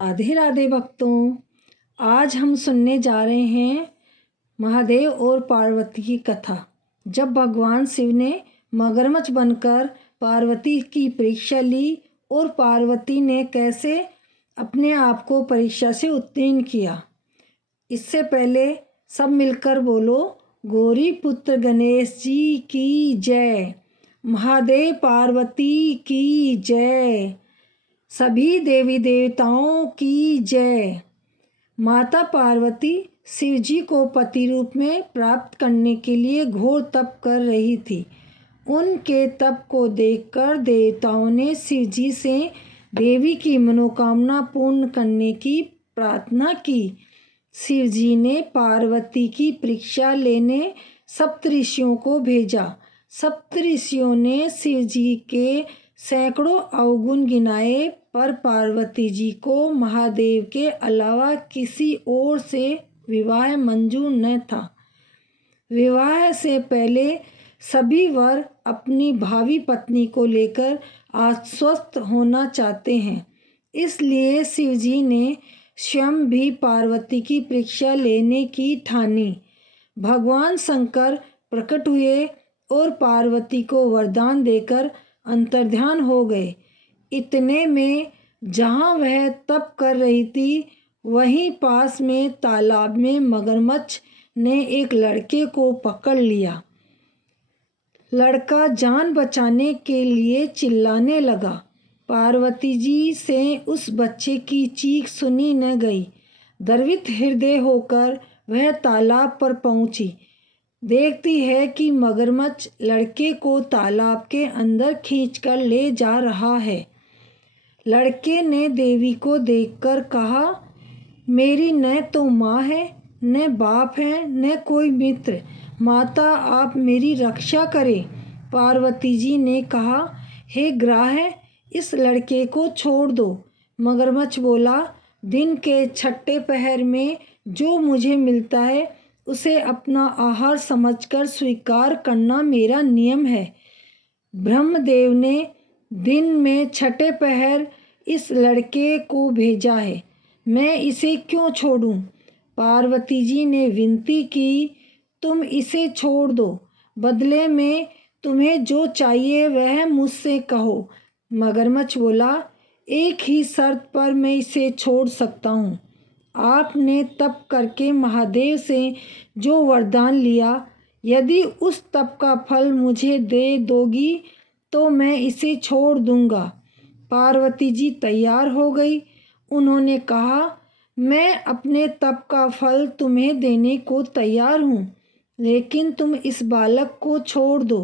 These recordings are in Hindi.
राधे राधे भक्तों, आज हम सुनने जा रहे हैं महादेव और पार्वती की कथा। जब भगवान शिव ने मगरमच्छ बनकर पार्वती की परीक्षा ली और पार्वती ने कैसे अपने आप को परीक्षा से उत्तीर्ण किया। इससे पहले सब मिलकर बोलो, गौरी पुत्र गणेश जी की जय, महादेव पार्वती की जय, सभी देवी देवताओं की जय। माता पार्वती शिव जी को पति रूप में प्राप्त करने के लिए घोर तप कर रही थी। उनके तप को देखकर देवताओं ने शिव जी से देवी की मनोकामना पूर्ण करने की प्रार्थना की। शिव जी ने पार्वती की परीक्षा लेने सप्तऋषियों को भेजा। सप्तऋषियों ने शिव जी के सैकड़ों अवगुण गिनाए, पर पार्वती जी को महादेव के अलावा किसी और से विवाह मंजूर न था। विवाह से पहले सभी वर अपनी भावी पत्नी को लेकर आश्वस्त होना चाहते हैं, इसलिए शिव जी ने स्वयं भी पार्वती की परीक्षा लेने की ठानी। भगवान शंकर प्रकट हुए और पार्वती को वरदान देकर अंतर्ध्यान हो गए। इतने में जहाँ वह तप कर रही थी, वहीं पास में तालाब में मगरमच्छ ने एक लड़के को पकड़ लिया। लड़का जान बचाने के लिए चिल्लाने लगा। पार्वती जी से उस बच्चे की चीख सुनी न गई। द्रवित हृदय होकर वह तालाब पर पहुंची। देखती है कि मगरमच्छ लड़के को तालाब के अंदर खींचकर ले जा रहा है। लड़के ने देवी को देखकर कहा, मेरी न तो माँ है, न बाप है, न कोई मित्र। माता, आप मेरी रक्षा करें। पार्वती जी ने कहा, हे ग्राह, इस लड़के को छोड़ दो। मगरमच्छ बोला, दिन के छठे पहर में जो मुझे मिलता है उसे अपना आहार समझकर स्वीकार करना मेरा नियम है। ब्रह्मदेव ने दिन में छठे पहर इस लड़के को भेजा है, मैं इसे क्यों छोड़ूं? पार्वती जी ने विनती की, तुम इसे छोड़ दो, बदले में तुम्हें जो चाहिए वह मुझसे कहो। मगरमच्छ बोला, एक ही शर्त पर मैं इसे छोड़ सकता हूँ। आपने तप करके महादेव से जो वरदान लिया, यदि उस तप का फल मुझे दे दोगी तो मैं इसे छोड़ दूंगा। पार्वती जी तैयार हो गई। उन्होंने कहा, मैं अपने तप का फल तुम्हें देने को तैयार हूँ, लेकिन तुम इस बालक को छोड़ दो।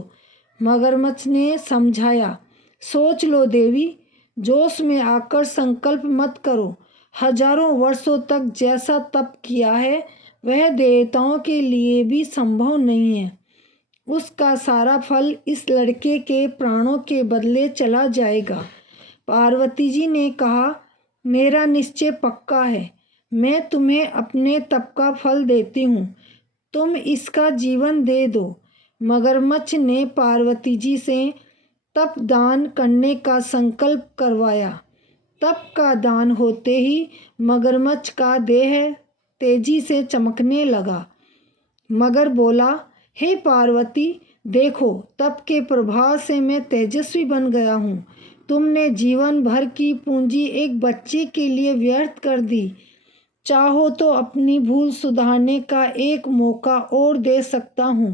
मगरमच्छ ने समझाया, सोच लो देवी, जोश में आकर संकल्प मत करो। हजारों वर्षों तक जैसा तप किया है वह देवताओं के लिए भी संभव नहीं है। उसका सारा फल इस लड़के के प्राणों के बदले चला जाएगा। पार्वती जी ने कहा, मेरा निश्चय पक्का है, मैं तुम्हें अपने तप का फल देती हूँ, तुम इसका जीवन दे दो। मगरमच्छ ने पार्वती जी से तप दान करने का संकल्प करवाया। तप का दान होते ही मगरमच्छ का देह तेजी से चमकने लगा। मगर बोला, हे पार्वती, देखो, तप के प्रभाव से मैं तेजस्वी बन गया हूँ। तुमने जीवन भर की पूंजी एक बच्चे के लिए व्यर्थ कर दी। चाहो तो अपनी भूल सुधारने का एक मौका और दे सकता हूँ।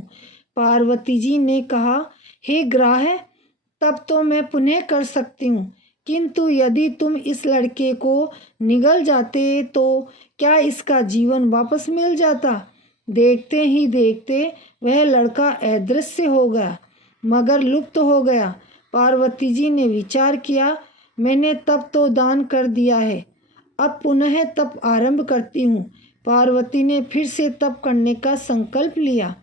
पार्वती जी ने कहा, हे ग्राह, तब तो मैं पुनः कर सकती हूँ, किंतु यदि तुम इस लड़के को निगल जाते तो क्या इसका जीवन वापस मिल जाता? देखते ही देखते वह लड़का अदृश्य हो गया, मगर लुप्त हो गया। पार्वती जी ने विचार किया, मैंने तप तो दान कर दिया है, अब पुनः तप आरंभ करती हूँ। पार्वती ने फिर से तप करने का संकल्प लिया।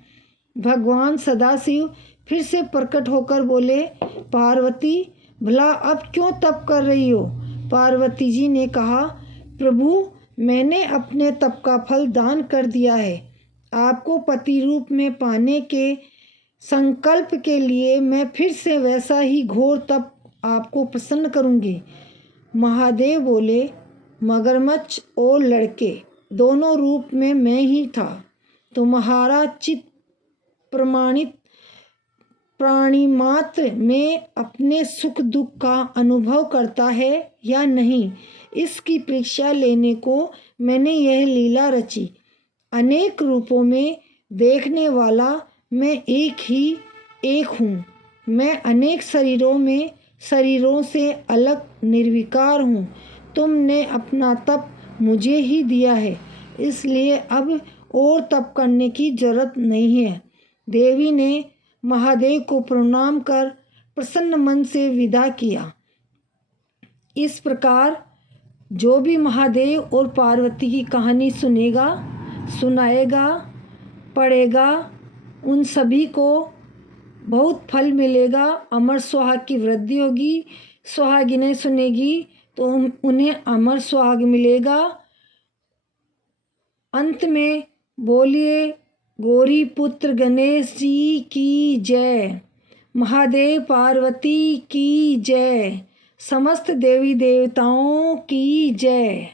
भगवान सदाशिव फिर से प्रकट होकर बोले, पार्वती, भला अब क्यों तप कर रही हो? पार्वती जी ने कहा, प्रभु, मैंने अपने तप का फल दान कर दिया है। आपको पति रूप में पाने के संकल्प के लिए मैं फिर से वैसा ही घोर तप आपको प्रसन्न करूंगी। महादेव बोले, मगरमच्छ और लड़के, दोनों रूप में मैं ही था। तुम्हारा चित्त प्रमाणित प्राणी मात्र में अपने सुख दुख का अनुभव करता है या नहीं, इसकी परीक्षा लेने को मैंने यह लीला रची। अनेक रूपों में देखने वाला मैं एक हूँ। मैं अनेक शरीरों से अलग निर्विकार हूँ। तुमने अपना तप मुझे ही दिया है, इसलिए अब और तप करने की जरूरत नहीं है। देवी ने महादेव को प्रणाम कर प्रसन्न मन से विदा किया। इस प्रकार जो भी महादेव और पार्वती की कहानी सुनेगा, सुनाएगा, पढ़ेगा, उन सभी को बहुत फल मिलेगा। अमर सुहाग की वृद्धि होगी। सुहागिनें सुनेगी तो उन्हें अमर सुहाग मिलेगा। अंत में बोलिए गौरी पुत्र गणेश जी की जय, महादेव पार्वती की जय, समस्त देवी देवताओं की जय।